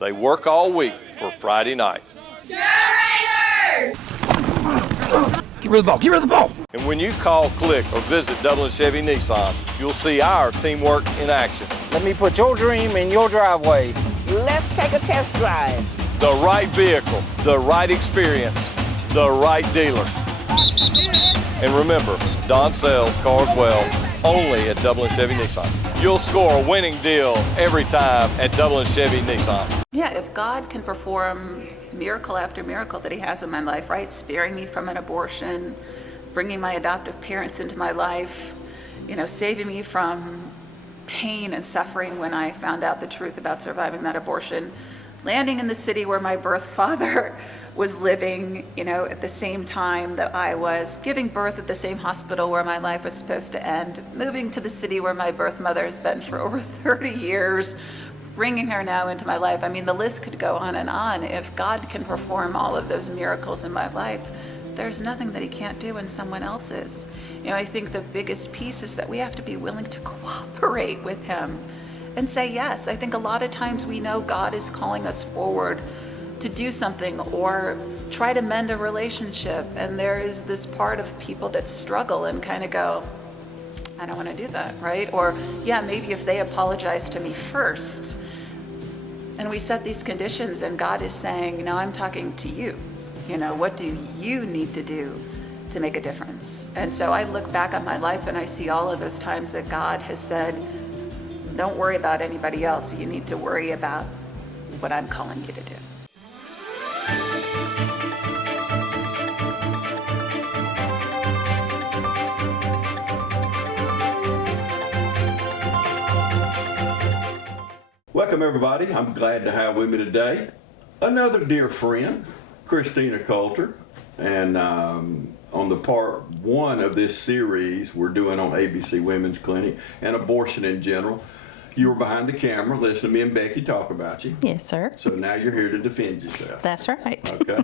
They work all week for Friday night. Get rid of the ball, get rid of the ball! And when you call, click, or visit Dublin Chevy Nissan, you'll see our teamwork in action. Let me put your dream in your driveway. Let's take a test drive. The right vehicle, the right experience, the right dealer. And remember, Don sells cars well only at Dublin Chevy Nissan. You'll score a winning deal every time at Dublin Chevy Nissan. Yeah, if God can perform miracle after miracle that he has in my life, right? Sparing me from an abortion, bringing my adoptive parents into my life, saving me from pain and suffering when I found out the truth about surviving that abortion, landing in the city where my birth father was living, at the same time that I was giving birth at the same hospital where my life was supposed to end, moving to the city where my birth mother has been for over 30 years, bringing her now into my life. I mean, the list could go on and on. If God can perform all of those miracles in my life, there's nothing that he can't do in someone else's. I think the biggest piece is that we have to be willing to cooperate with him and say yes. I think a lot of times we know God is calling us forward to do something or try to mend a relationship, and there is this part of people that struggle and kind of go, I don't want to do that, right? Or yeah, maybe if they apologize to me first, and we set these conditions, and God is saying, no, I'm talking to you. What do you need to do to make a difference? And so I look back on my life and I see all of those times that God has said, don't worry about anybody else. You need to worry about what I'm calling you to do. Welcome everybody. I'm glad to have with me today another dear friend, Christina Colter, and on the part one of this series we're doing on ABC Women's Clinic and abortion in general. You were behind the camera listening to me and Becky talk about you. Yes, sir. So now you're here to defend yourself. That's right. Okay.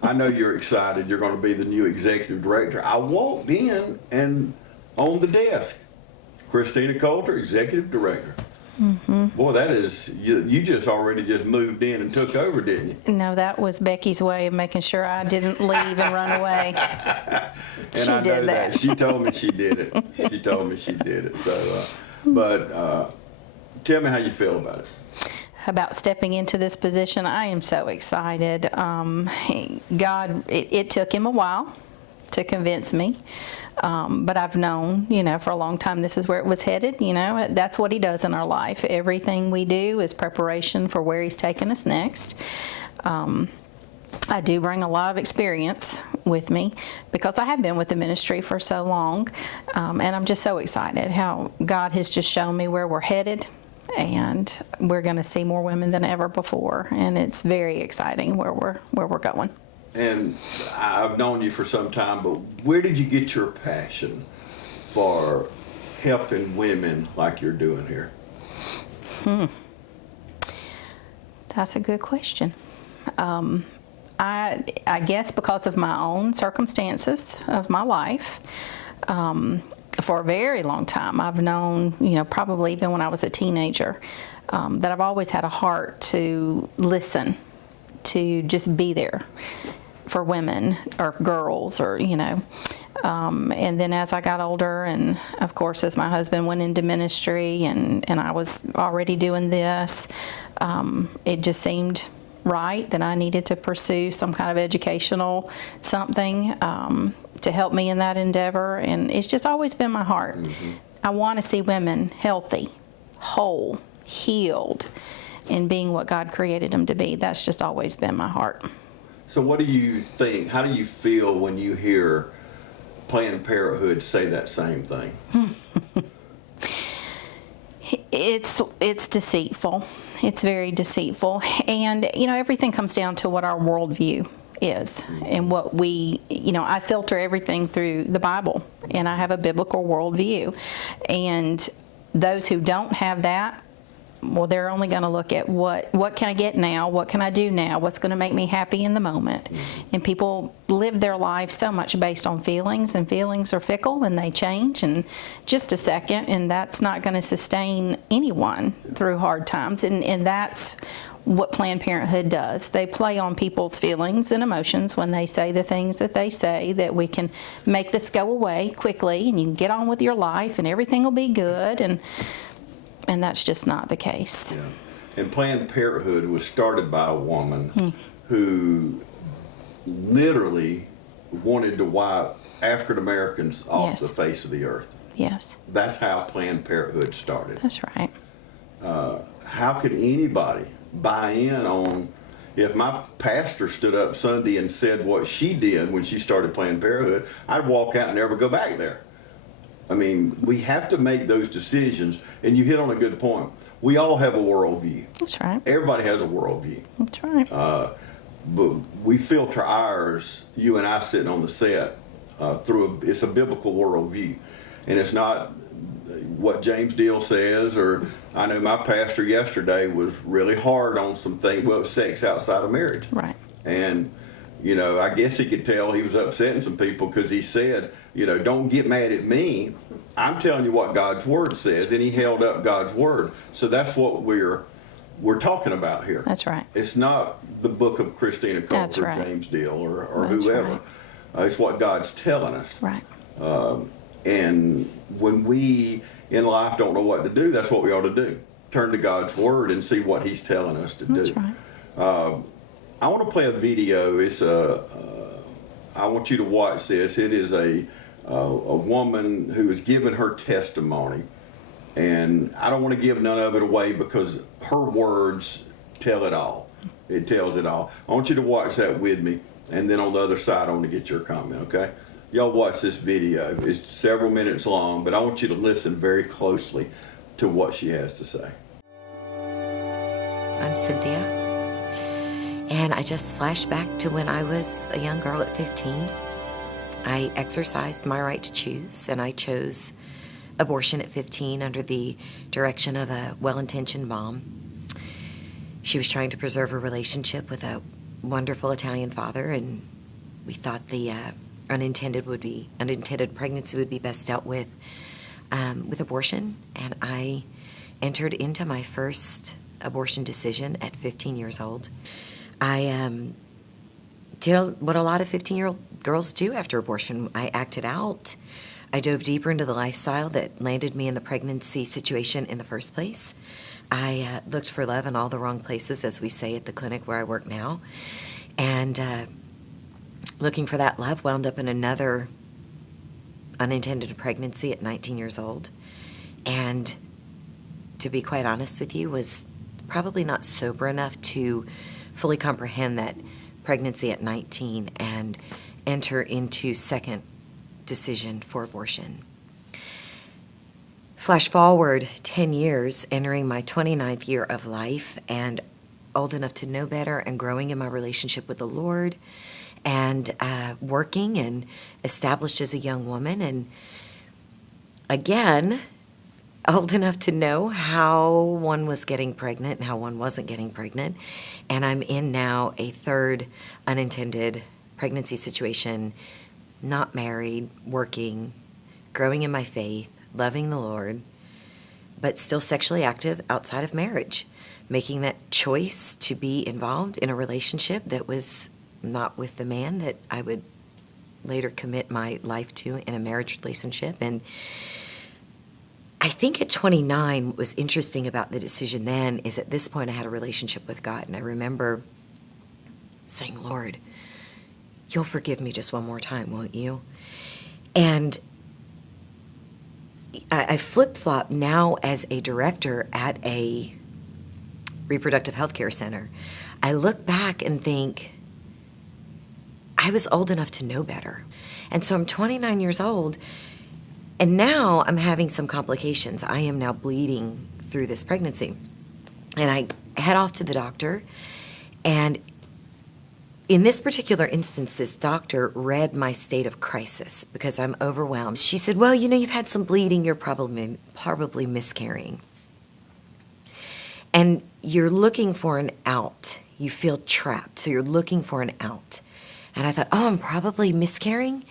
I know you're excited. You're going to be the new executive director. I walked in and on the desk, Christina Colter, executive director. Mm-hmm. Boy, that is, you just already just moved in and took over, didn't you? No, that was Becky's way of making sure I didn't leave and run away. And she I did know that. She told me she did it. She told me she did it. So, but tell me how you feel about it. About stepping into this position, I am so excited. God, it took him a while to convince me. But I've known, for a long time this is where it was headed. That's what he does in our life. Everything we do is preparation for where he's taking us next. I do bring a lot of experience with me because I have been with the ministry for so long. And I'm just so excited how God has just shown me where we're headed. And we're going to see more women than ever before. And it's very exciting where we're going. And I've known you for some time, but where did you get your passion for helping women like you're doing here? That's a good question. I guess because of my own circumstances of my life, for a very long time, I've known, probably even when I was a teenager, that I've always had a heart to listen, to just be there for women or girls or, and then as I got older and of course as my husband went into ministry and I was already doing this, it just seemed right that I needed to pursue some kind of educational something to help me in that endeavor, and it's just always been my heart. Mm-hmm. I want to see women healthy, whole, healed, and being what God created them to be. That's just always been my heart. So what do you think, how do you feel when you hear Planned Parenthood say that same thing? It's deceitful. It's very deceitful. And, everything comes down to what our worldview is and what we, I filter everything through the Bible, and I have a biblical worldview. And those who don't have that, well, they're only going to look at what can I get now, what can I do now, what's going to make me happy in the moment. And people live their lives so much based on feelings, and feelings are fickle and they change in just a second, and that's not going to sustain anyone through hard times. And that's what Planned Parenthood does. They play on people's feelings and emotions when they say the things that they say, that we can make this go away quickly and you can get on with your life and everything will be good, and that's just not the case. Yeah. And Planned Parenthood was started by a woman who literally wanted to wipe African Americans off Yes. the face of the earth. Yes, That's how Planned Parenthood started. that's right. How could anybody buy in on, if my pastor stood up Sunday and said what she did when she started Planned Parenthood, I'd walk out and never go back there. I mean, we have to make those decisions, and you hit on a good point. We all have a worldview. That's right. Everybody has a worldview. That's right. But we filter ours, you and I sitting on the set, it's a biblical worldview. And it's not what James Deal says, or I know my pastor yesterday was really hard on some things, well, sex outside of marriage. Right. And, you know, I guess he could tell he was upsetting some people because he said, you know, don't get mad at me. I'm telling you what God's word says, and he held up God's word. So that's what we're talking about here. That's right. It's not the book of Christina That's Colter, right. James Deal, or That's whoever. right. It's what God's telling us. Right. And when we in life don't know what to do, that's what we ought to do. Turn to God's word and see what he's telling us to That's do. right. I want to play a video. I want you to watch this. It is a woman who is giving her testimony. And I don't want to give none of it away because her words tell it all. It tells it all. I want you to watch that with me. And then on the other side, I want to get your comment, okay? Y'all watch this video. It's several minutes long, but I want you to listen very closely to what she has to say. I'm Cynthia, and I just flashed back to when I was a young girl at 15. I exercised my right to choose, and I chose abortion at 15 under the direction of a well-intentioned mom. She was trying to preserve a relationship with a wonderful Italian father, and we thought the unintended pregnancy would be best dealt with abortion. And I entered into my first abortion decision at 15 years old. I did what a lot of 15-year-old girls do after abortion. I acted out. I dove deeper into the lifestyle that landed me in the pregnancy situation in the first place. I looked for love in all the wrong places, as we say at the clinic where I work now. And looking for that love wound up in another unintended pregnancy at 19 years old. And to be quite honest with you, was probably not sober enough to fully comprehend that pregnancy at 19 and enter into second decision for abortion. Flash forward 10 years, entering my 29th year of life and old enough to know better and growing in my relationship with the Lord and working and established as a young woman, and again, old enough to know how one was getting pregnant and how one wasn't getting pregnant. And I'm in now a third unintended pregnancy situation, not married, working, growing in my faith, loving the Lord, but still sexually active outside of marriage, making that choice to be involved in a relationship that was not with the man that I would later commit my life to in a marriage relationship. And I think at 29, what was interesting about the decision then is at this point I had a relationship with God. And I remember saying, Lord, you'll forgive me just one more time, won't you? And I flip-flop now as a director at a reproductive health care center. I look back and think, I was old enough to know better. And so I'm 29 years old, and now I'm having some complications. I am now bleeding through this pregnancy. And I head off to the doctor, and in this particular instance, this doctor read my state of crisis because I'm overwhelmed. She said, well, you know, you've had some bleeding, you're probably miscarrying. And you're looking for an out. You feel trapped, so you're looking for an out. And I thought, oh, I'm probably miscarrying?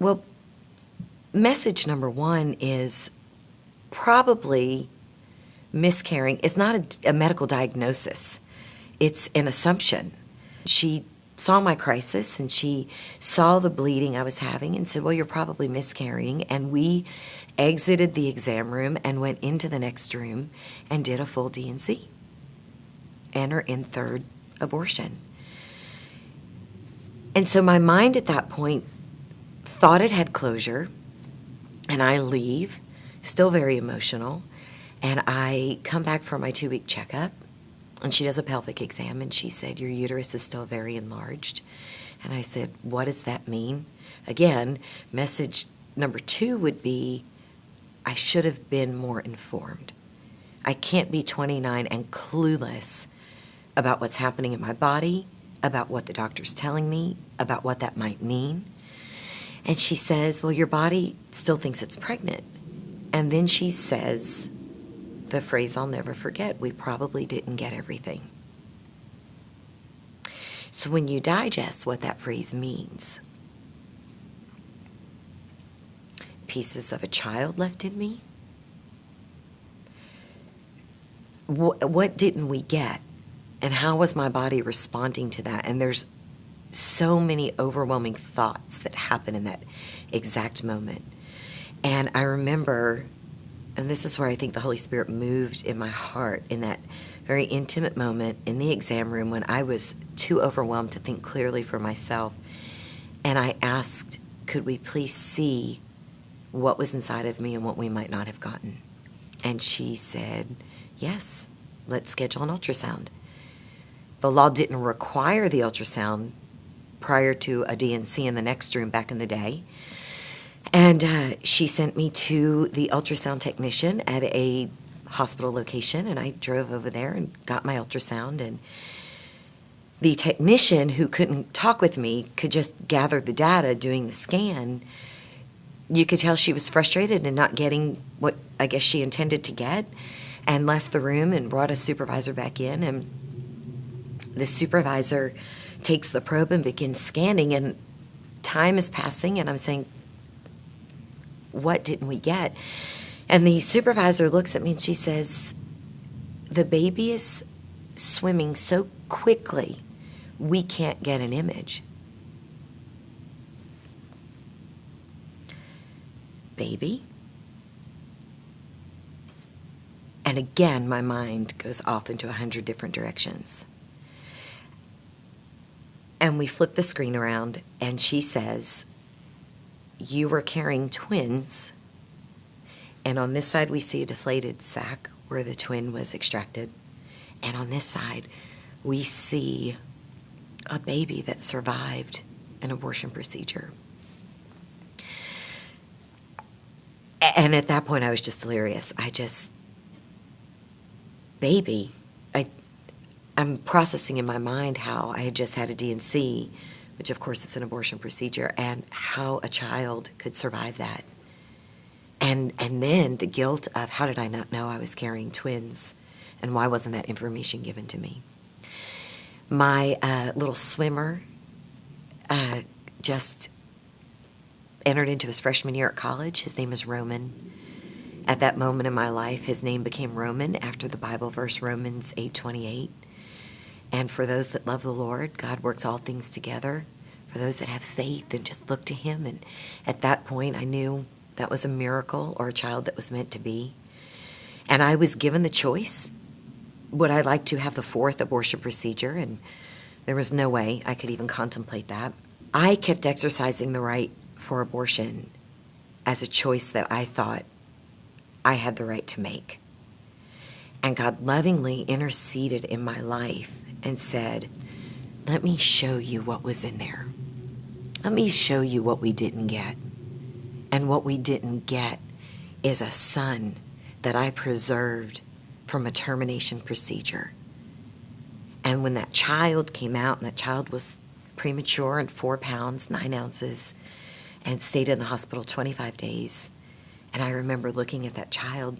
Well, message number one is probably miscarrying is not a medical diagnosis. It's an assumption. She saw my crisis and she saw the bleeding I was having and said, well, you're probably miscarrying. And we exited the exam room and went into the next room and did a full D&C and her in third abortion. And so my mind at that point thought it had closure, and I leave, still very emotional, and I come back for my 2-week checkup, and she does a pelvic exam, and she said, your uterus is still very enlarged. And I said, what does that mean? Again, message number 2 would be, I should have been more informed. I can't be 29 and clueless about what's happening in my body, about what the doctor's telling me, about what that might mean. And she says, well, your body still thinks it's pregnant. And then she says the phrase I'll never forget, we probably didn't get everything. So when you digest what that phrase means, pieces of a child left in me, what didn't we get? And how was my body responding to that? And there's so many overwhelming thoughts that happen in that exact moment. And I remember, and this is where I think the Holy Spirit moved in my heart, in that very intimate moment in the exam room when I was too overwhelmed to think clearly for myself. And I asked, could we please see what was inside of me and what we might not have gotten? And she said, yes, let's schedule an ultrasound. The law didn't require the ultrasound prior to a D&C in the next room back in the day. And she sent me to the ultrasound technician at a hospital location, and I drove over there and got my ultrasound. And the technician, who couldn't talk with me, could just gather the data doing the scan. You could tell she was frustrated and not getting what I guess she intended to get, and left the room and brought a supervisor back in. And the supervisor takes the probe and begins scanning, and time is passing, and I'm saying, what didn't we get? And the supervisor looks at me and she says, the baby is swimming so quickly, we can't get an image. Baby? And again, my mind goes off into 100 different directions. And we flip the screen around, and she says, you were carrying twins. And on this side, we see a deflated sac where the twin was extracted. And on this side, we see a baby that survived an abortion procedure. And at that point, I was just delirious. Baby. I'm processing in my mind how I had just had a D&C, which of course is an abortion procedure, and how a child could survive that. And then the guilt of how did I not know I was carrying twins, and why wasn't that information given to me? My little swimmer just entered into his freshman year at college. His name is Roman. At that moment in my life, his name became Roman after the Bible verse Romans 8:28. And for those that love the Lord, God works all things together. For those that have faith and just look to him. And at that point, I knew that was a miracle or a child that was meant to be. And I was given the choice. Would I like to have the 4th abortion procedure? And there was no way I could even contemplate that. I kept exercising the right for abortion as a choice that I thought I had the right to make. And God lovingly interceded in my life and said, let me show you what was in there. Let me show you what we didn't get. And what we didn't get is a son that I preserved from a termination procedure. And when that child came out, and that child was premature and 4 pounds, 9 ounces, and stayed in the hospital 25 days. And I remember looking at that child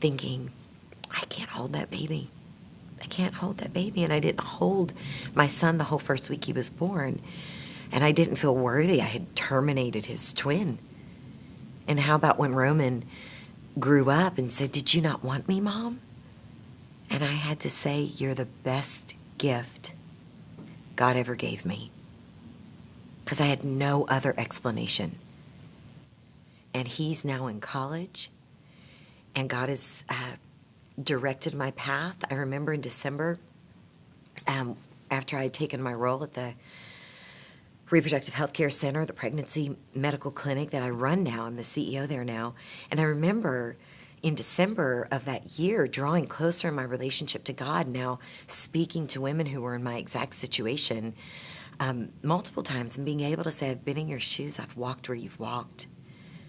thinking, I can't hold that baby. I can't hold that baby. And I didn't hold my son the whole first week he was born. And I didn't feel worthy. I had terminated his twin. And how about when Roman grew up and said, did you not want me, Mom? And I had to say, you're the best gift God ever gave me. Because I had no other explanation. And he's now in college, and God has directed my path. I remember in December, after I had taken my role at the Reproductive Health Care Center, the pregnancy medical clinic that I run now, I'm the CEO there now, and I remember in December of that year, drawing closer in my relationship to God, now speaking to women who were in my exact situation multiple times and being able to say, I've been in your shoes, I've walked where you've walked.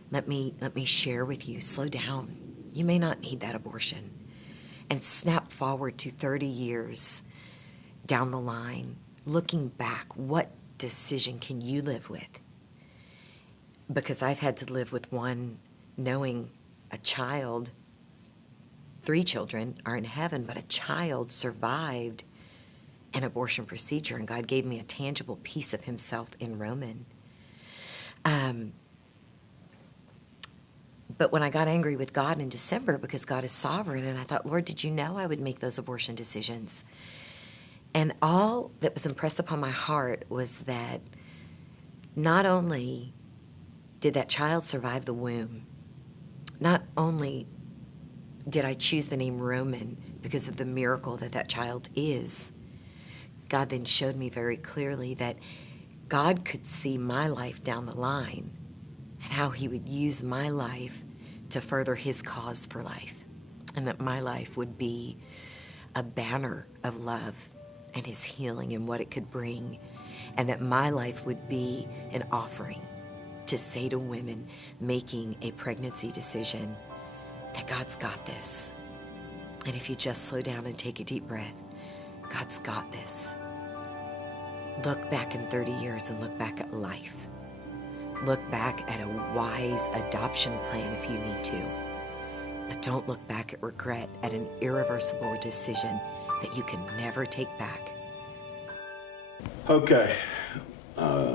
Let me share with you, slow down. You may not need that abortion. And snap forward to 30 years down the line, looking back, what decision can you live with? Because I've had to live with one, knowing a child, 3 children are in heaven, but a child survived an abortion procedure, and God gave me a tangible piece of himself in Roman. But when I got angry with God in December, because God is sovereign, and I thought, Lord, did you know I would make those abortion decisions? And all that was impressed upon my heart was that not only did that child survive the womb, not only did I choose the name Roman because of the miracle that that child is, God then showed me very clearly that God could see my life down the line and how he would use my life to further his cause for life, and that my life would be a banner of love and his healing and what it could bring, and that my life would be an offering to say to women making a pregnancy decision that God's got this. And if you just slow down and take a deep breath, God's got this. Look back in 30 years and look back at life. Look back at a wise adoption plan if you need to. But don't look back at regret, at an irreversible decision that you can never take back. Okay.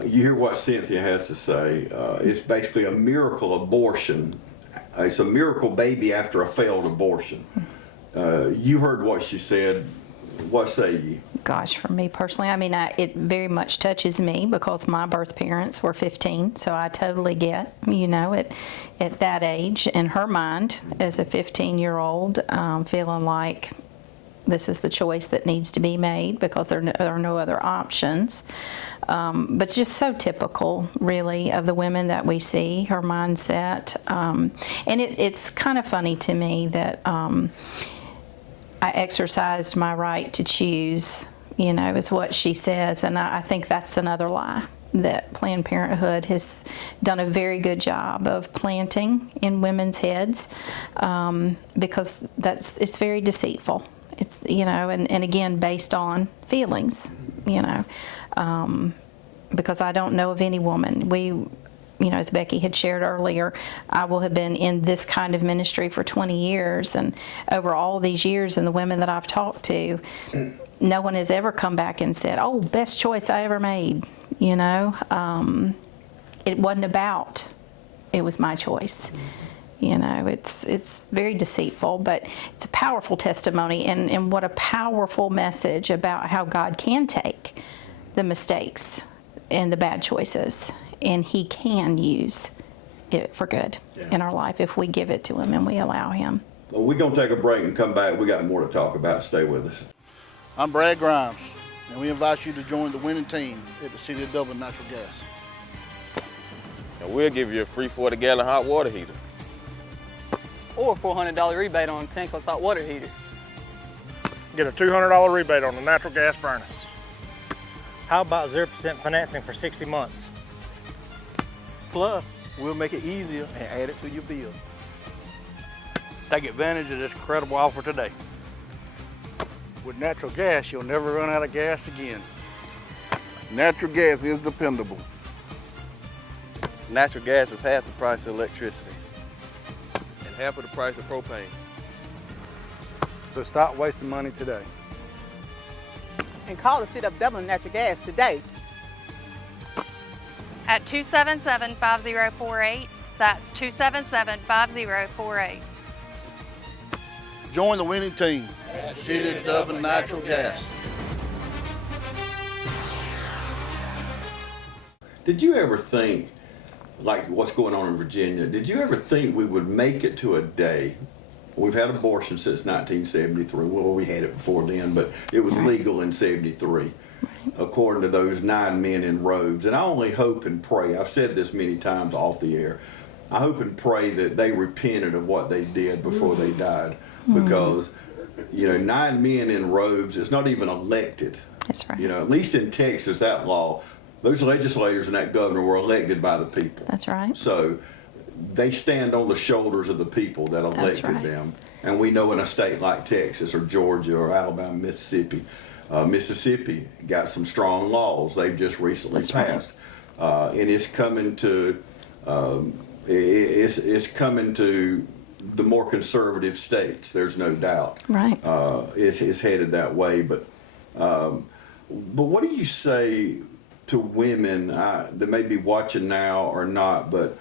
You hear what Cynthia has to say. It's basically a miracle abortion. It's a miracle baby after a failed abortion. You heard what she said. What say you? Gosh, for me personally, I mean, it very much touches me because my birth parents were 15, so I totally get, at that age, in her mind, as a 15-year-old, feeling like this is the choice that needs to be made because there are no other options. But it's just so typical, really, of the women that we see, her mindset. And it's kind of funny to me that I exercised my right to choose, is what she says. And I think that's another lie that Planned Parenthood has done a very good job of planting in women's heads, because it's very deceitful. It's, and again, based on feelings, because I don't know of any woman. As Becky had shared earlier, I will have been in this kind of ministry for 20 years, and over all these years and the women that I've talked to, no one has ever come back and said, oh, best choice I ever made, It wasn't about, it was my choice. It's very deceitful, but it's a powerful testimony, and what a powerful message about how God can take the mistakes and the bad choices, and he can use it for good in our life if we give it to him and we allow him. Well, we're going to take a break and come back. We got more to talk about. Stay with us. I'm Brad Grimes, and we invite you to join the winning team at the City of Dublin Natural Gas. And we'll give you a free 40-gallon hot water heater. Or a $400 rebate on a tankless hot water heater. Get a $200 rebate on the natural gas furnace. How about 0% financing for 60 months? Plus, we'll make it easier and add it to your bill. Take advantage of this incredible offer today. With natural gas, you'll never run out of gas again. Natural gas is dependable. Natural gas is half the price of electricity and half of the price of propane. So stop wasting money today. And call the City of Dublin Natural Gas today. At 277-5048. That's 277-5048. Join the winning team at the City of Dublin Natural Gas. Did you ever think, like what's going on in Virginia, did you ever think we would make it to a day? We've had abortion since 1973. Well, we had it before then, but it was legal in 73, according to those 9 men in robes. And I only hope and pray, I've said this many times off the air, I hope and pray that they repented of what they did before they died. Because, 9 men in robes, it's not even elected. That's right. At least in Texas, that law, those legislators and that governor were elected by the people. That's right. So they stand on the shoulders of the people that elected them. And we know in a state like Texas or Georgia or Alabama, Mississippi, Mississippi got some strong laws they've just recently passed. And it's coming to it's coming to the more conservative states. There's no doubt. Right. It's headed that way. But what do you say to women that may be watching now or not, but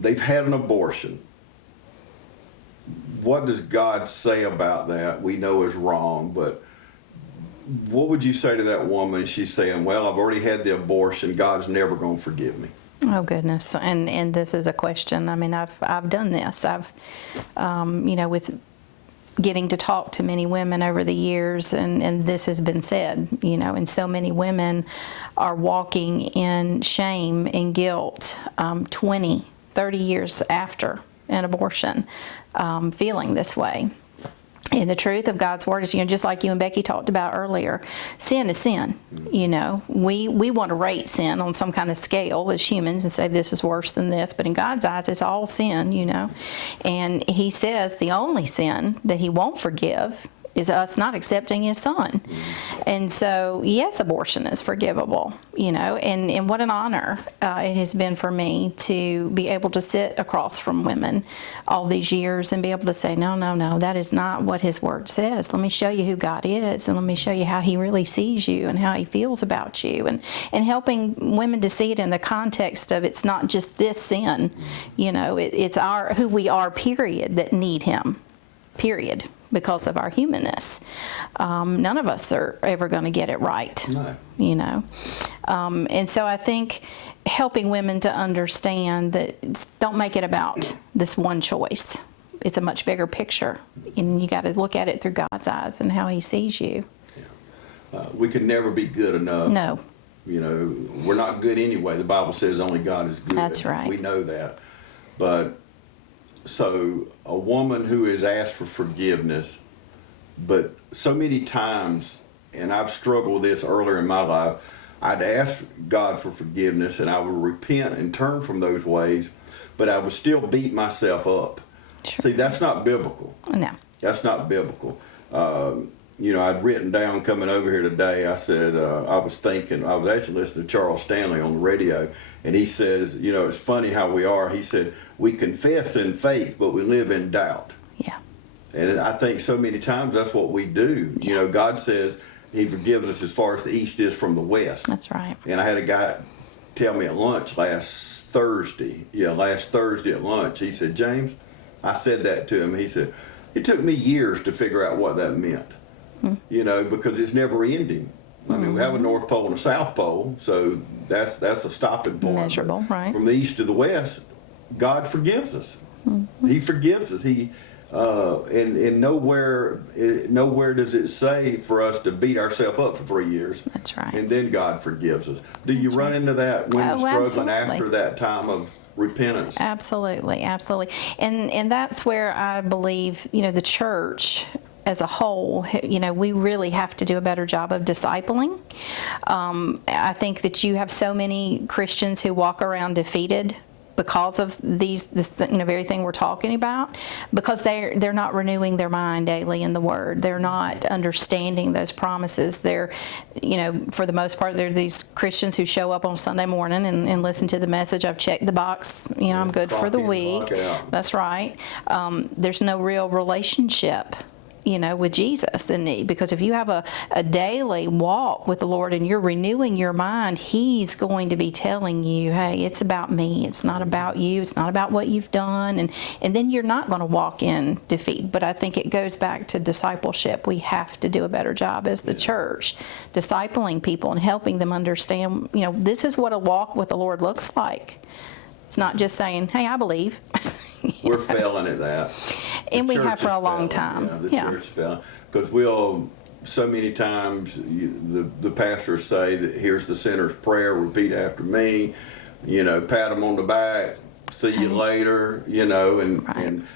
they've had an abortion? What does God say about that? We know is wrong, but what would you say to that woman? She's saying, well, I've already had the abortion. God's never going to forgive me. Oh goodness, and this is a question. I mean, I've done this. I've, with getting to talk to many women over the years, and this has been said, and so many women are walking in shame and guilt 20, 30 years after an abortion, feeling this way. And the truth of God's word is, just like you and Becky talked about earlier, sin is sin. We want to rate sin on some kind of scale as humans and say this is worse than this, but in God's eyes, it's all sin, And He says the only sin that He won't forgive is us not accepting His Son. And so, yes, abortion is forgivable, and what an honor it has been for me to be able to sit across from women all these years and be able to say, no, that is not what His Word says. Let me show you who God is, and let me show you how He really sees you and how He feels about you, and helping women to see it in the context of it's not just this sin, it's who we are, period, that need Him, period. Because of our humanness. None of us are ever going to get it right. No. And so I think helping women to understand that don't make it about this one choice. It's a much bigger picture. And you got to look at it through God's eyes and how He sees you. We can never be good enough. No. We're not good anyway. The Bible says only God is good. That's right. We know that. But so a woman who has asked for forgiveness, but so many times, and I've struggled with this earlier in my life, I'd ask God for forgiveness and I would repent and turn from those ways, but I would still beat myself up. Sure. See, that's not biblical. No. That's not biblical. I'd written down coming over here today, I said, I was actually listening to Charles Stanley on the radio, and he says, it's funny how we are. He said, we confess in faith, but we live in doubt. Yeah. And I think so many times that's what we do. Yeah. God says He forgives us as far as the east is from the west. That's right. And I had a guy tell me at lunch last Thursday at lunch, he said, James, I said that to him. He said, it took me years to figure out what that meant. Because it's never ending. I mean, we have a North Pole and a South Pole, so that's a stopping point. Measurable, right? From the east to the west, God forgives us. He forgives us. And nowhere does it say for us to beat ourselves up for 3 years. That's right. And then God forgives us. Do you run into that when struggling after that time of repentance? Absolutely. And that's where I believe, the church as a whole, we really have to do a better job of discipling. I think that you have so many Christians who walk around defeated because of this very thing we're talking about, because they're not renewing their mind daily in the Word. They're not understanding those promises. They're, for the most part, they're these Christians who show up on Sunday morning and listen to the message. I've checked the box. I'm good for the week. That's right. There's no real relationship with Jesus. And because if you have a daily walk with the Lord and you're renewing your mind, He's going to be telling you, hey, it's about me. It's not about you. It's not about what you've done. And then you're not going to walk in defeat. But I think it goes back to discipleship. We have to do a better job as the church, discipling people and helping them understand, this is what a walk with the Lord looks like. It's not just saying, hey, I believe. We're failing at that. And we have for a long time. The church is failing. Because so many times, the pastors say that here's the sinner's prayer, repeat after me, pat them on the back, see you later, and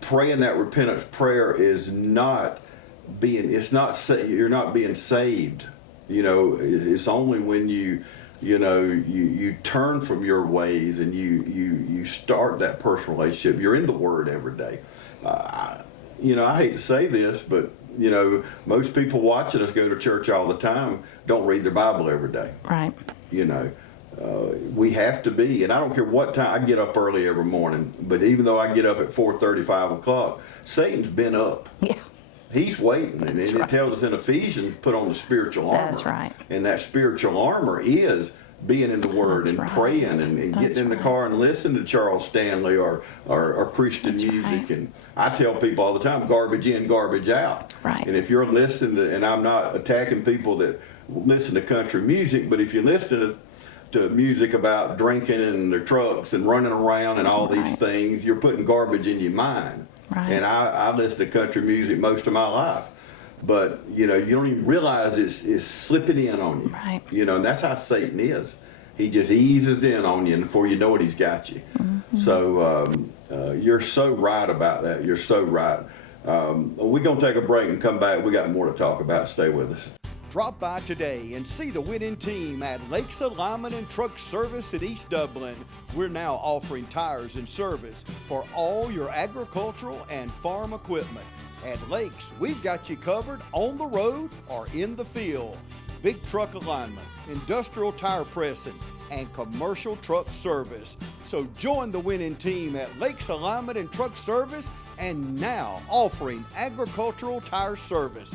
praying that repentance prayer is not being, you're not being saved. It's only when you turn from your ways and you start that personal relationship. You're in the Word every day. I hate to say this, but most people watching us go to church all the time don't read their Bible every day. Right. We have to be, and I don't care what time. I get up early every morning, but even though I get up at 4:30, 5 o'clock, Satan's been up. Yeah. He's waiting, and it tells us in Ephesians, put on the spiritual armor. That's right. And that spiritual armor is being in the Word and praying and getting in the car and listening to Charles Stanley or Christian music. And I tell people all the time, garbage in, garbage out. Right. And if you're listening to, and I'm not attacking people that listen to country music, but if you listen to music about drinking and their trucks and running around and all these things, you're putting garbage in your mind. Right. And I listen to country music most of my life. But, you don't even realize it's slipping in on you. Right. And that's how Satan is. He just eases in on you, and before you know it, he's got you. Mm-hmm. So you're so right about that. You're so right. We're going to take a break and come back. We got more to talk about. Stay with us. Drop by today and see the winning team at Lakes Alignment and Truck Service in East Dublin. We're now offering tires and service for all your agricultural and farm equipment. At Lakes, we've got you covered on the road or in the field. Big truck alignment, industrial tire pressing, and commercial truck service. So join the winning team at Lakes Alignment and Truck Service, and now offering agricultural tire service.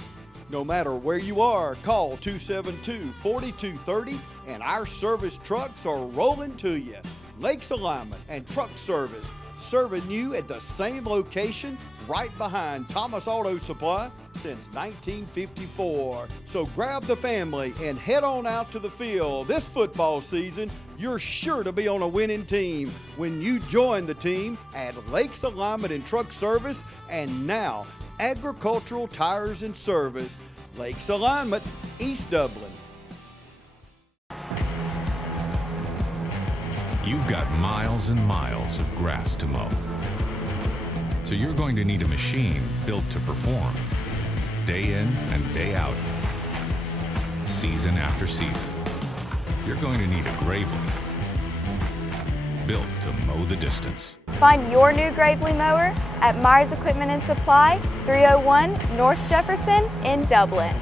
No matter where you are, call 272-4230 and our service trucks are rolling to you. Lakes Alignment and Truck Service, serving you at the same location right behind Thomas Auto Supply since 1954. So grab the family and head on out to the field. This football season, you're sure to be on a winning team when you join the team at Lakes Alignment and Truck Service, and now agricultural tires and service. Lakes Alignment, East Dublin. You've got miles and miles of grass to mow. So you're going to need a machine built to perform, day in and day out, season after season. You're going to need a Gravely, built to mow the distance. Find your new Gravely mower at Myers Equipment and Supply, 301 North Jefferson in Dublin.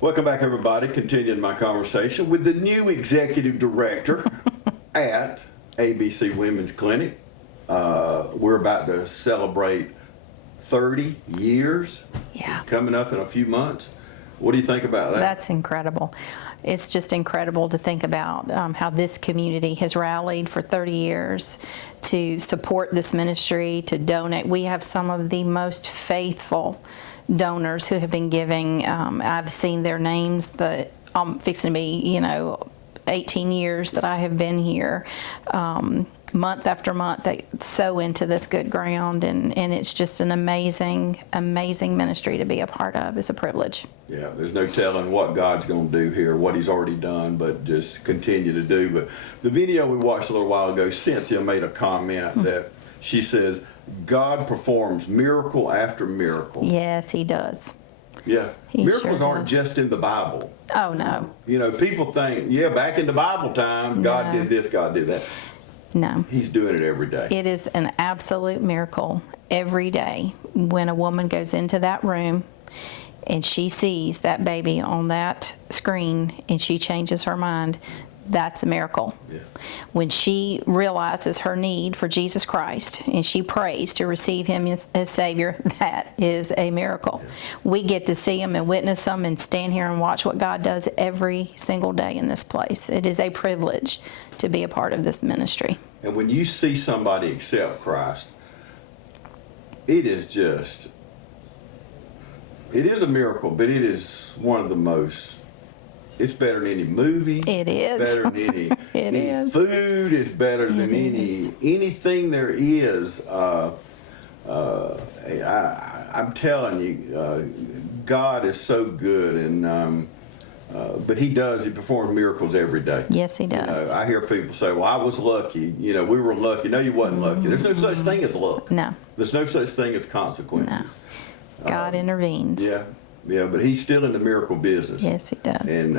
Welcome back, everybody. Continuing my conversation with the new executive director at ABC Women's Clinic. We're about to celebrate 30 years coming up in a few months. What do you think about that? That's incredible. It's just incredible to think about how this community has rallied for 30 years to support this ministry, to donate. We have some of the most faithful donors who have been giving. I've seen their names that I'm fixing to be, 18 years that I have been here. Month after month, they sow into this good ground, and it's just an amazing, amazing ministry to be a part of. It's a privilege. Yeah, there's no telling what God's going to do here, what He's already done, but just continue to do. But the video we watched a little while ago, Cynthia made a comment that she says, God performs miracle after miracle. Yes, He does. Yeah, He miracles sure aren't does. just in the Bible. Oh, no. People think, back in the Bible time, God did this, God did that. No. He's doing it every day. It is an absolute miracle every day when a woman goes into that room and she sees that baby on that screen and she changes her mind. that's a miracle. Yeah. When she realizes her need for Jesus Christ and she prays to receive him as Savior, that is a miracle. Yeah. We get to see him and witness him and stand here and watch what God does every single day in this place. It is a privilege to be a part of this ministry. And when you see somebody accept Christ, it is a miracle, but it is one of the most. It's better than any movie. It is. Better than any food. It's better than anything there is. I'm telling you, God is so good, and but He performs miracles every day. Yes, He does. You know, I hear people say, "Well, I was lucky. You know, we were lucky." No, you wasn't lucky. There's no such thing as luck. No. There's no such thing as consequences. No. God intervenes. Yeah, but He's still in the miracle business. Yes, He does. And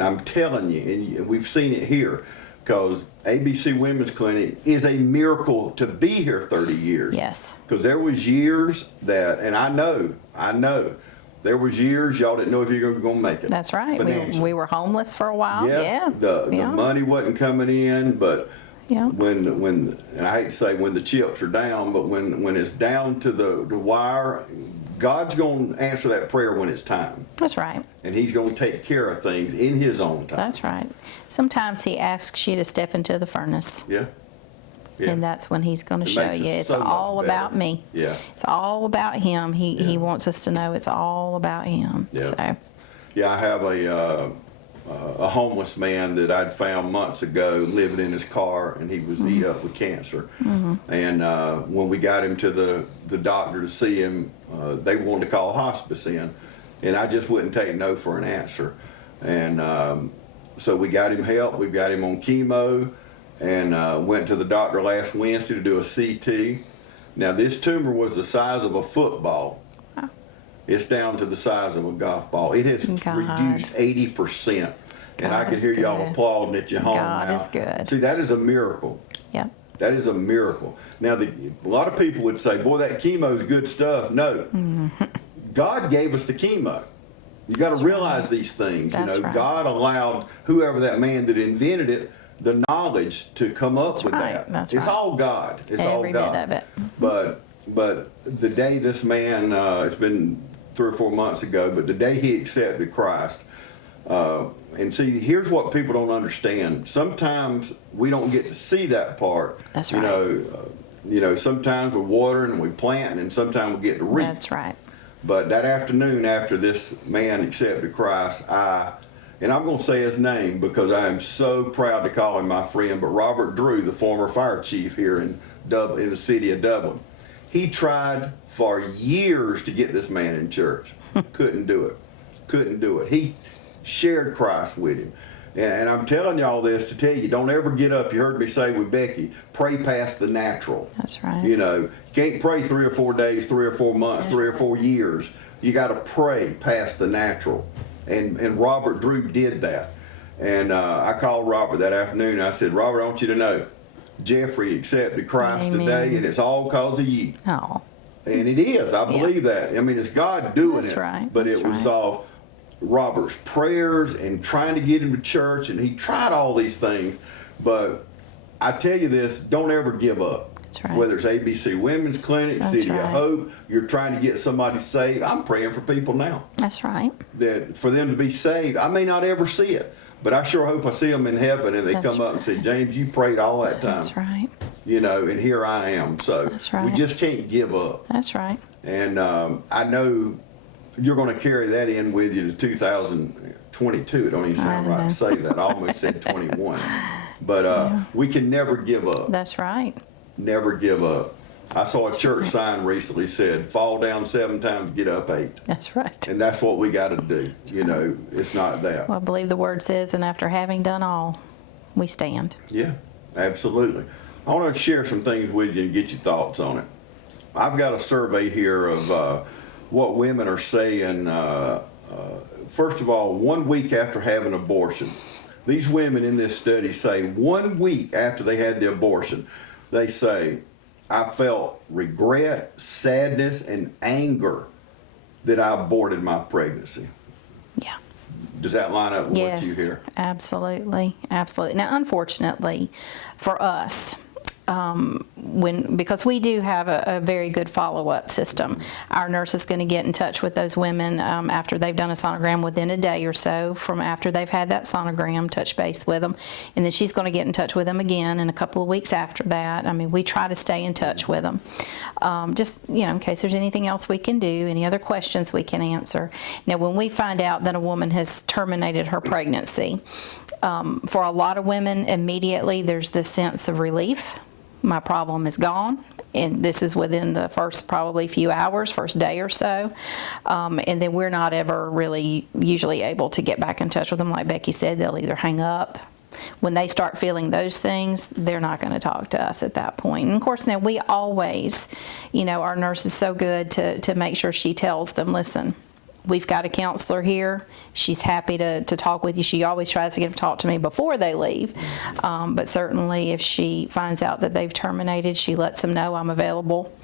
I'm telling you, and we've seen it here, because ABC Women's Clinic is a miracle to be here 30 years. Yes. Because there was years that, and I know, there was years y'all didn't know if you were going to make it. That's right. We were homeless for a while. Yeah. The money wasn't coming in, but yeah. When and I hate to say when the chips are down, but when it's down to the wire, God's going to answer that prayer when it's time. That's right. And He's going to take care of things in His own time. That's right. Sometimes He asks you to step into the furnace. Yeah. And that's when He's going to show you it's so all about me. Yeah. It's all about Him. He wants us to know it's all about Him. Yeah. So. Yeah, I have a homeless man that I'd found months ago living in his car, and he was eat up with cancer. Mm-hmm. And when we got him to the doctor to see him, they wanted to call hospice in, and I just wouldn't take no for an answer. And so we got him help. We got him on chemo, and went to the doctor last Wednesday to do a CT. Now this tumor was the size of a football. It's down to the size of a golf ball. It has reduced 80%. And I can hear y'all applauding at your home now. God is good. See, that is a miracle. Yep. That is a miracle. Now, a lot of people would say, boy, that chemo is good stuff. No. God gave us the chemo. You got to realize these things. That's you know, right. God allowed whoever that man that invented it the knowledge to come up with that. That's it's right. all God. It's all Every God. bit of it. But the day this man, it's been 3 or 4 months ago, but the day he accepted Christ, and see, here's what people don't understand. Sometimes we don't get to see that part. That's right. You know, sometimes we're watering and we planting, and sometimes we get to reap. That's right. But that afternoon after this man accepted Christ, and I'm going to say his name because I am so proud to call him my friend, but Robert Drew, the former fire chief here in the city of Dublin, he tried for years to get this man in church. Couldn't do it. He shared Christ with him. And I'm telling y'all this to tell you, don't ever get up. You heard me say with Becky, pray past the natural. That's right. You know, you can't pray 3 or 4 days, 3 or 4 months, 3 or 4 years. You got to pray past the natural. And Robert Drew did that. And I called Robert that afternoon. I said, Robert, I want you to know, Jeffrey accepted Christ today, and it's all because of you. Oh. And it is. I believe that. I mean, it's God doing That's it. Right. But That's it was all Robert's prayers and trying to get him to church, and he tried all these things. But I tell you this, don't ever give up. That's right. Whether it's ABC Women's Clinic, That's City right. of Hope, you're trying to get somebody saved. I'm praying for people now. That's right. That for them to be saved. I may not ever see it, but I sure hope I see them in heaven and they That's come up and say, James, you prayed all that time. That's right. You know, and here I am. So That's right. we just can't give up. That's right. And I know you're going to carry that in with you to 2022. It don't even sound right to say that. I almost said 21. But we can never give up. That's right. Never give up. I saw a church sign recently said, fall down 7 times, get up 8. That's right. And that's what we got to do. You know, it's not that. Well, I believe the word says, and after having done all, we stand. Yeah, absolutely. I want to share some things with you and get your thoughts on it. I've got a survey here of what women are saying. First of all, 1 week after having an abortion. These women in this study say 1 week after they had the abortion, they say, I felt regret, sadness, and anger that I aborted my pregnancy. Yeah. Does that line up with what you hear? Absolutely, absolutely. Now, unfortunately, for us, because we do have a very good follow-up system, our nurse is going to get in touch with those women after they've done a sonogram within a day or so from after they've had that sonogram, touch base with them, and then she's going to get in touch with them again in a couple of weeks after that. I mean, we try to stay in touch with them, just, you know, in case there's anything else we can do, any other questions we can answer. Now, when we find out that a woman has terminated her pregnancy, for a lot of women, immediately there's this sense of relief. My problem is gone, and this is within the first probably few hours, first day or so, and then we're not ever really usually able to get back in touch with them. Like Becky said, they'll either hang up. When they start feeling those things, they're not going to talk to us at that point. And of course, now we always, you know, our nurse is so good to make sure she tells them, listen, we've got a counselor here. She's happy to talk with you. She always tries to get them to talk to me before they leave. But certainly if she finds out that they've terminated, she lets them know I'm available.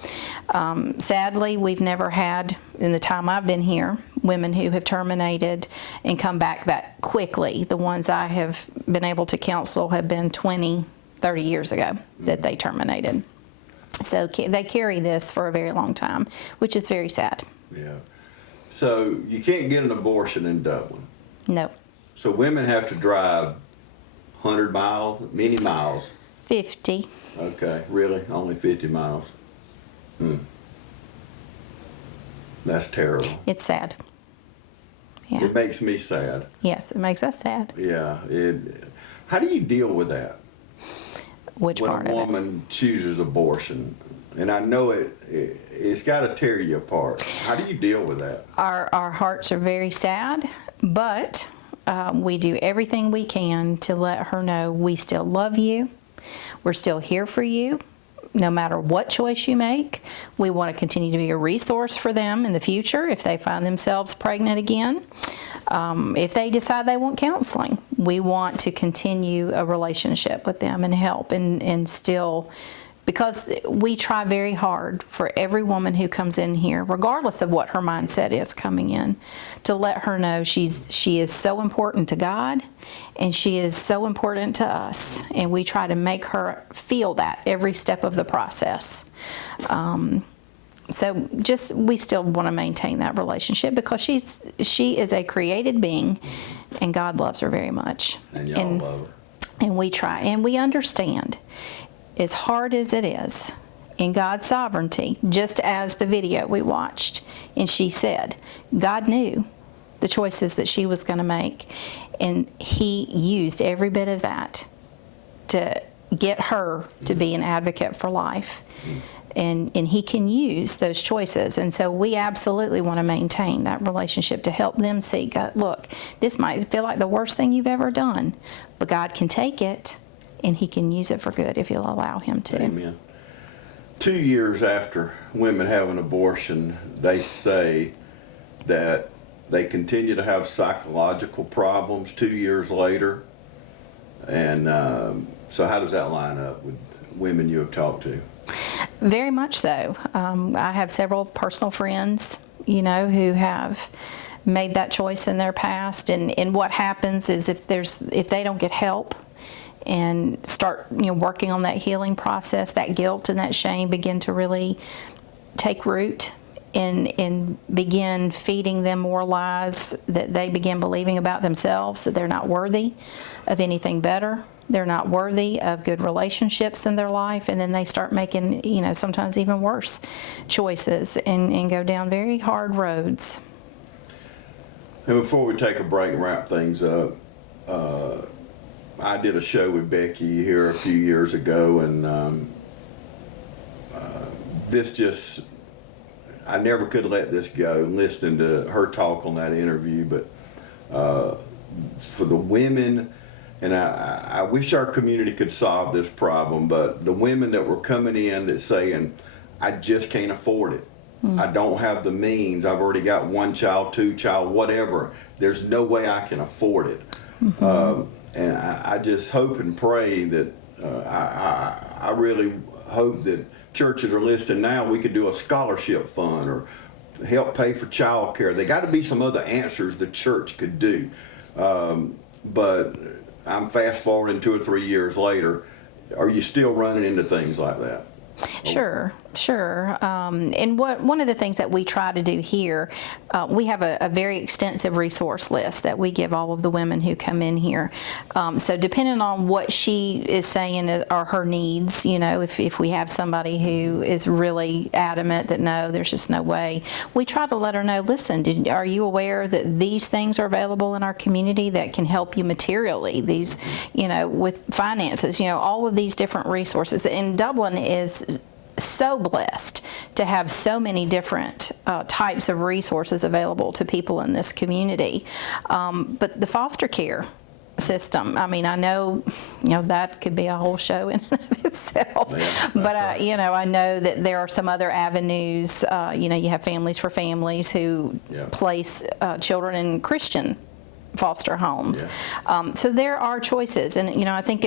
Sadly, we've never had, in the time I've been here, women who have terminated and come back that quickly. The ones I have been able to counsel have been 20, 30 years ago that they terminated. So they carry this for a very long time, which is very sad. Yeah. So you can't get an abortion in Dublin. No. So women have to drive 100 miles, many miles. 50. Okay, really? Only 50 miles? That's terrible. It's sad. Yeah. It makes me sad. Yes, it makes us sad. Yeah. How do you deal with that? Which part of it? When a woman chooses abortion, and I know it's got to tear you apart. How do you deal with that? Our hearts are very sad, but we do everything we can to let her know we still love you. We're still here for you. No matter what choice you make, we want to continue to be a resource for them in the future if they find themselves pregnant again. If they decide they want counseling, we want to continue a relationship with them and help and still, because we try very hard for every woman who comes in here, regardless of what her mindset is coming in, to let her know she is so important to God and she is so important to us, and we try to make her feel that every step of the process. So we still want to maintain that relationship because she is a created being, and God loves her very much. And y'all love her. And we try, and we understand, as hard as it is, in God's sovereignty, just as the video we watched, and she said, God knew the choices that she was going to make, and He used every bit of that to get her to be an advocate for life. And He can use those choices. And so we absolutely want to maintain that relationship to help them see, God, look, this might feel like the worst thing you've ever done, but God can take it and He can use it for good if you'll allow Him to. Amen. 2 years after women have an abortion, they say that they continue to have psychological problems 2 years later. And so how does that line up with women you have talked to? Very much so. I have several personal friends, who have made that choice in their past. And what happens is if they don't get help and start, working on that healing process, that guilt and that shame begin to really take root and begin feeding them more lies that they begin believing about themselves, that they're not worthy of anything better. They're not worthy of good relationships in their life, and then they start making, sometimes even worse choices and go down very hard roads. And before we take a break and wrap things up, I did a show with Becky here a few years ago, and I never could let this go, listening to her talk on that interview, but for the women, and I wish our community could solve this problem, but the women that were coming in that saying, I just can't afford it. I don't have the means. I've already got one child, two child, whatever. There's no way I can afford it. And I just hope and pray that, I really hope that churches are listening now. We could do a scholarship fund or help pay for child care. There got to be some other answers the church could do. But I'm fast forwarding 2 or 3 years later. Are you still running into things like that? Sure. And one of the things that we try to do here, we have a very extensive resource list that we give all of the women who come in here. So depending on what she is saying are her needs, if we have somebody who is really adamant that no, there's just no way, we try to let her know, listen, are you aware that these things are available in our community that can help you materially? These, with finances, all of these different resources. And Dublin is so blessed to have so many different types of resources available to people in this community. But the foster care system, I know, that could be a whole show in and of itself. Yeah, but, I know that there are some other avenues. You have Families for Families who place children in Christian foster homes. Yeah. So there are choices. And, I think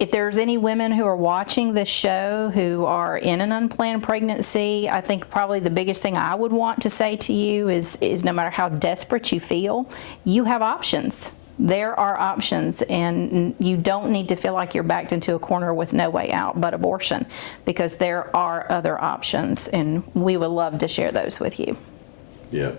if there's any women who are watching this show who are in an unplanned pregnancy, I think probably the biggest thing I would want to say to you is no matter how desperate you feel, you have options. There are options, and you don't need to feel like you're backed into a corner with no way out but abortion, because there are other options, and we would love to share those with you. Yeah.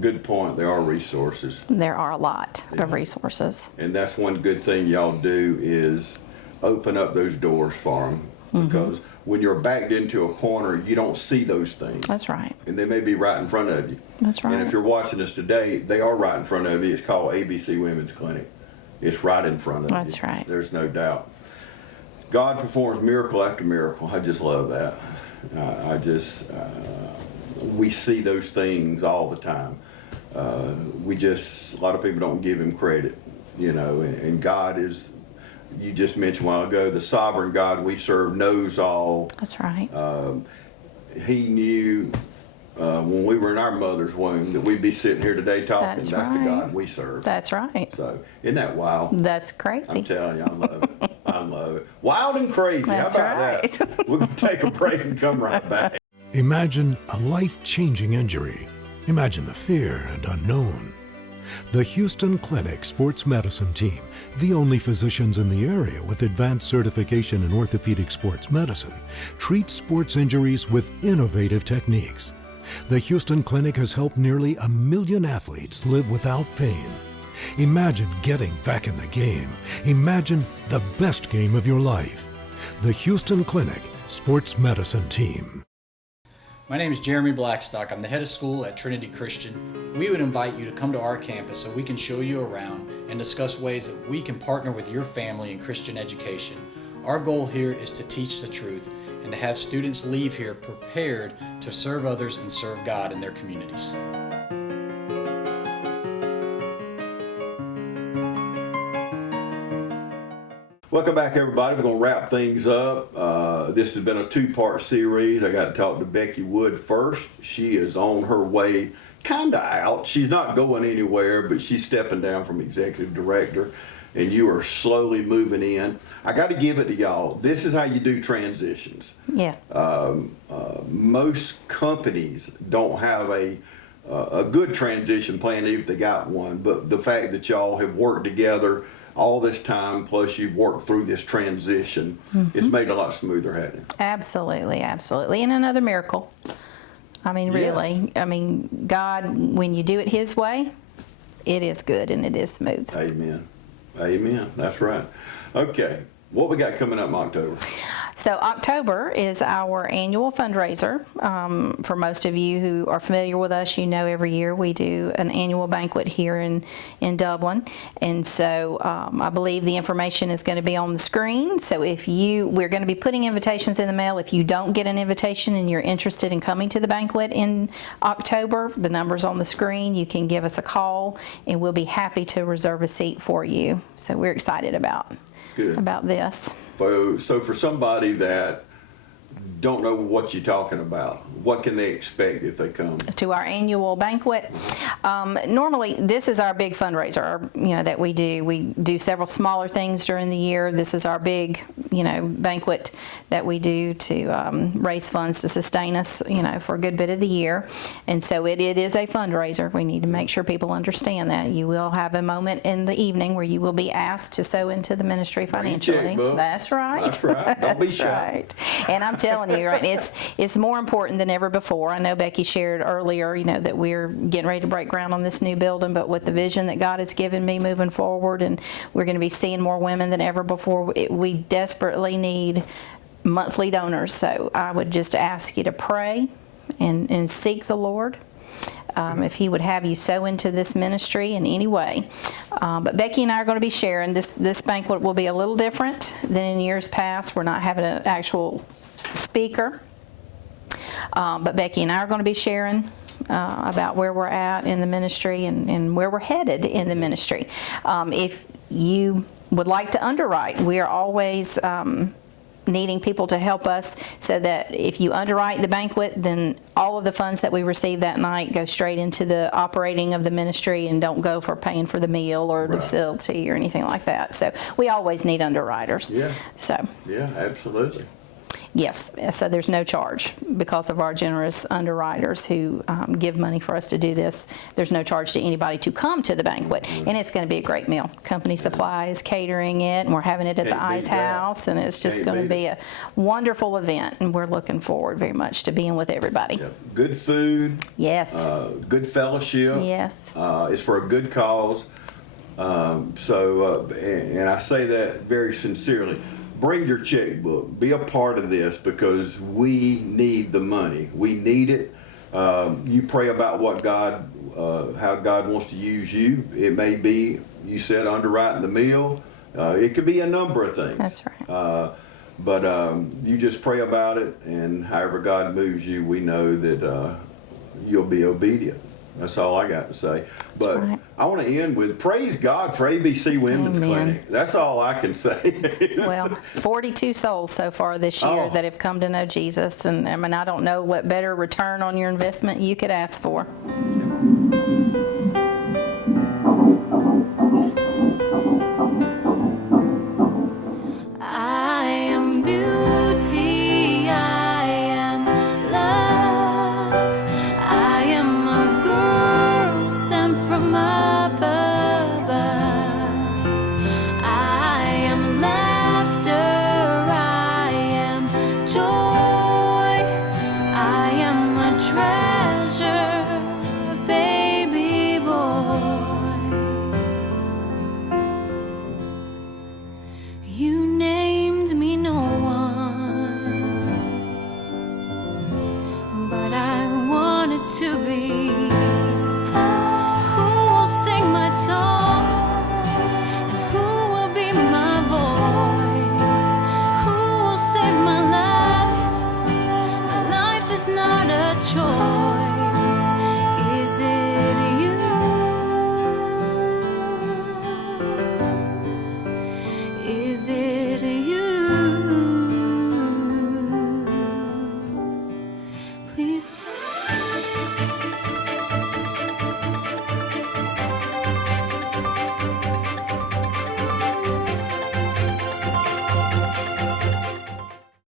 Good point. There are resources. There are a lot of resources. And that's one good thing y'all do is open up those doors for them. Because when you're backed into a corner, you don't see those things. That's right. And they may be right in front of you. That's right. And if you're watching us today, they are right in front of you. It's called ABC Women's Clinic. It's right in front of you. That's right. There's no doubt. God performs miracle after miracle. I just love that. We see those things all the time. A lot of people don't give him credit, and God is, you just mentioned a while ago, the sovereign God we serve knows all. That's right. He knew when we were in our mother's womb that we'd be sitting here today talking. That's right. The God we serve. That's right. So isn't that wild? That's crazy. I'm telling you, I love it. I love it. Wild and crazy. That's How about right. that? We're going to take a break and come right back. Imagine a life-changing injury. Imagine the fear and unknown. The Houston Clinic Sports Medicine Team, the only physicians in the area with advanced certification in orthopedic sports medicine, treats sports injuries with innovative techniques. The Houston Clinic has helped nearly 1 million athletes live without pain. Imagine getting back in the game. Imagine the best game of your life. The Houston Clinic Sports Medicine Team. My name is Jeremy Blackstock. I'm the head of school at Trinity Christian. We would invite you to come to our campus so we can show you around and discuss ways that we can partner with your family in Christian education. Our goal here is to teach the truth and to have students leave here prepared to serve others and serve God in their communities. Welcome back, everybody. We're going to wrap things up. This has been a two-part series. I got to talk to Becky Wood first. She is on her way kind of out. She's not going anywhere, but she's stepping down from executive director, and you are slowly moving in. I got to give it to y'all. This is how you do transitions. Yeah. Most companies don't have a good transition plan, even if they got one, but the fact that y'all have worked together all this time, plus you've worked through this transition, it's made it a lot smoother, hasn't it? Absolutely, absolutely. And another miracle. Really. Yes. God, when you do it His way, it is good and it is smooth. Amen. Amen. That's right. Okay. What we got coming up in October? So October is our annual fundraiser. For most of you who are familiar with us, you know every year we do an annual banquet here in Dublin. And so I believe the information is going to be on the screen. So we're going to be putting invitations in the mail. If you don't get an invitation and you're interested in coming to the banquet in October, the number's on the screen. You can give us a call and we'll be happy to reserve a seat for you. So we're excited about this. So for somebody that don't know what you're talking about, what can they expect if they come? To our annual banquet. Normally, this is our big fundraiser, that we do. We do several smaller things during the year. This is our big, banquet that we do to raise funds to sustain us, for a good bit of the year. And so it is a fundraiser. We need to make sure people understand that. You will have a moment in the evening where you will be asked to sow into the ministry financially. That's right. That's right. Don't be shy. Right. And I'm telling you, right, it's more important than ever before. I know Becky shared earlier, that we're getting ready to break ground on this new building, but with the vision that God has given me moving forward, and we're going to be seeing more women than ever before, we desperately need monthly donors. So I would just ask you to pray and seek the Lord. If he would have you sow into this ministry in any way. But Becky and I are going to be sharing. This banquet will be a little different than in years past. We're not having an actual speaker. But Becky and I are going to be sharing about where we're at in the ministry and where we're headed in the ministry. If you would like to underwrite, we are always needing people to help us, so that if you underwrite the banquet, then all of the funds that we receive that night go straight into the operating of the ministry and don't go for paying for the meal or the facility or anything like that. So we always need underwriters. Yeah. So. Yeah, absolutely. Yes, so there's no charge because of our generous underwriters who give money for us to do this. There's no charge to anybody to come to the banquet, and it's going to be a great meal. Company Supply is catering it, and we're having it at the Ice House, and it's just going to be a wonderful event, and we're looking forward very much to being with everybody. Yep. Good food. Yes. Good fellowship. Yes. It's for a good cause. And I say that very sincerely. Bring your checkbook. Be a part of this because we need the money. We need it. You pray about what how God wants to use you. It may be, you said, underwriting the meal. It could be a number of things. That's right. But you just pray about it, and however God moves you, we know that you'll be obedient. That's all I got to say. But right. I want to end with praise God for ABC Women's Clinic. That's all I can say. Well, 42 souls so far this year that have come to know Jesus. And I mean, I don't know what better return on your investment you could ask for.